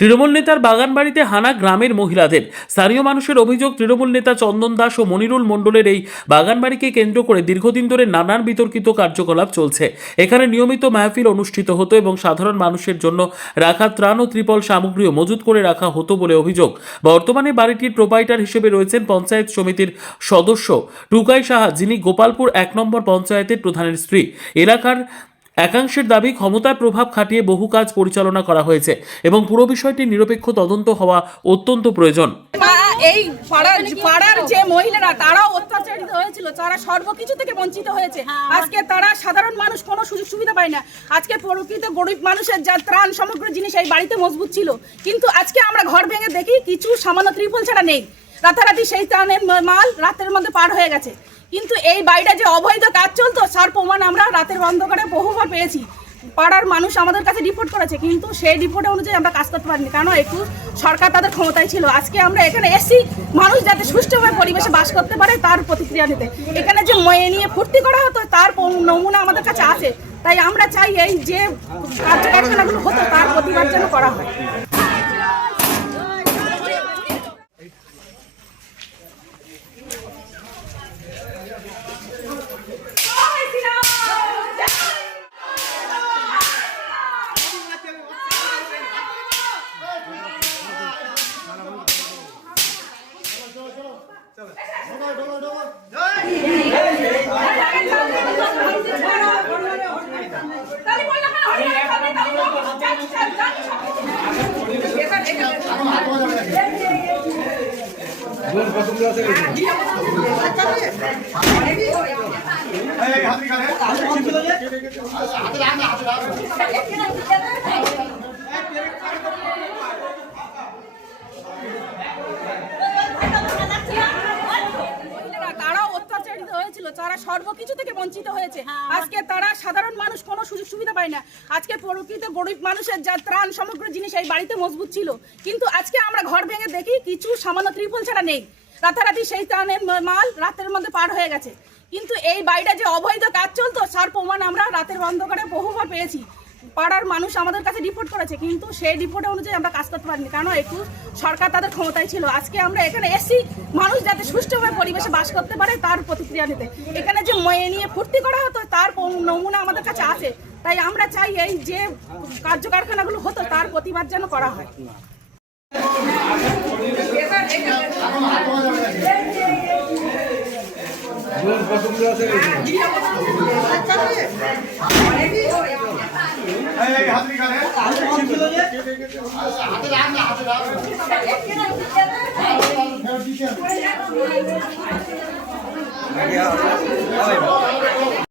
তৃণমূল নেতার বাগানবাড়িতে হানা গ্রামের মহিলাদের। স্থানীয় মানুষের অভিযোগ, তৃণমূল নেতা চন্দন দাস ও মনিরুল মণ্ডলের এই বাগানবাড়িকে কেন্দ্র করে দীর্ঘদিন ধরে নানান বিতর্কিত কার্যকলাপ চলছে। এখানে নিয়মিত মাহফিল অনুষ্ঠিত হতো এবং সাধারণ মানুষের জন্য রাখা ত্রাণ ও ত্রিপল সামগ্রীও মজুত করে রাখা হতো বলে অভিযোগ। বর্তমানে বাড়িটির প্রোপাইটার হিসেবে রয়েছেন পঞ্চায়েত সমিতির সদস্য টুকাই সাহা, যিনি গোপালপুর 1 নম্বর পঞ্চায়েতের প্রধানের স্ত্রী। এলাকার একাংশের দাবি, ক্ষমতার প্রভাব খাটিয়ে বহু কাজ পরিচালনা করা হয়েছে এবং পুরো বিষয়টি নিরপেক্ষ তদন্ত হওয়া অত্যন্ত প্রয়োজন। এই পাড়ার যে মহিলারা তারাও অত্যাচারিত হয়েছিল, তারা সর্বকিছু থেকে বঞ্চিত হয়েছে। আজকে তারা সাধারণ মানুষ কোনো সুযোগ সুবিধা পায় না। আজকে প্রকৃত গরিব মানুষের যা ত্রাণ সমগ্র জিনিস এই বাড়িতে মজবুত ছিল, কিন্তু আজকে আমরা ঘর ভেঙে দেখি কিছু সামান্য ত্রিপল ছাড়া নেই। রাতারাতি সেই ত্রাণের মাল রাতের মধ্যে পার হয়ে গেছে। কিন্তু এই বাড়িটা যে অবৈধ কাজ চলতো তার প্রমাণ আমরা রাতের অন্ধকারে বহুবার পেয়েছি। পাড়ার মানুষ আমাদের কাছে রিপোর্ট করেছে, কিন্তু সেই রিপোর্ট অনুযায়ী আমরা কাজ করতে পারিনি, কারণ একটু সরকার তাদের ক্ষমতায় ছিল। আজকে আমরা এখানে এসছি মানুষ যাতে সুষ্ঠুভাবে পরিবেশে বাস করতে পারে তার প্রতিক্রিয়া নিতে। এখানে যে ময়ে নিয়ে ফুর্তি করা হতো তার নমুনা আমাদের কাছে আছে। তাই আমরা চাই এই যে কার্যকারখানাগুলো হতো তার প্রতিবাদ যেন করা হয়। তারাও অত্যাচারিত হয়েছিল, তারা সর্বকিছু থেকে বঞ্চিত হয়েছে। আজকে তারা সাধারণ মানুষ কোনো সুযোগ সুবিধা পায় না। আজকে প্রকৃত গরিব মানুষের যা ত্রাণ সমগ্র জিনিস এই বাড়িতে মজবুত ছিল, কিন্তু আজকে আমরা ঘর ভেঙে দেখি কিছু সামান্য ত্রিপল ছাড়া নেই। রাতারাতি সেই ত্রাণের মাল রাতের মধ্যে পার হয়ে গেছে। কিন্তু এই বাড়িটা যে অবৈধ কাজ চলতো তার প্রমাণ আমরা রাতের অন্ধকারে বহুবার পেয়েছি। পাড়ার মানুষ আমাদের কাছে রিপোর্ট করেছে, কিন্তু সেই রিপোর্ট অনুযায়ী আমরা কাজ করতে পারিনি, কারণ একটু সরকার তাদের ক্ষমতায় ছিল। আজকে আমরা এখানে এসছি মানুষ যাতে সুষ্ঠুভাবে পরিবেশে বাস করতে পারে তার প্রতিক্রিয়া নিতে। এখানে যে ময়ে নিয়ে ফুর্তি করা হতো তার নমুনা আমাদের কাছে আছে। তাই আমরা চাই এই যে কার্যকারখানাগুলো হতো তার প্রতিবাদ যেন করা হয়। হাতে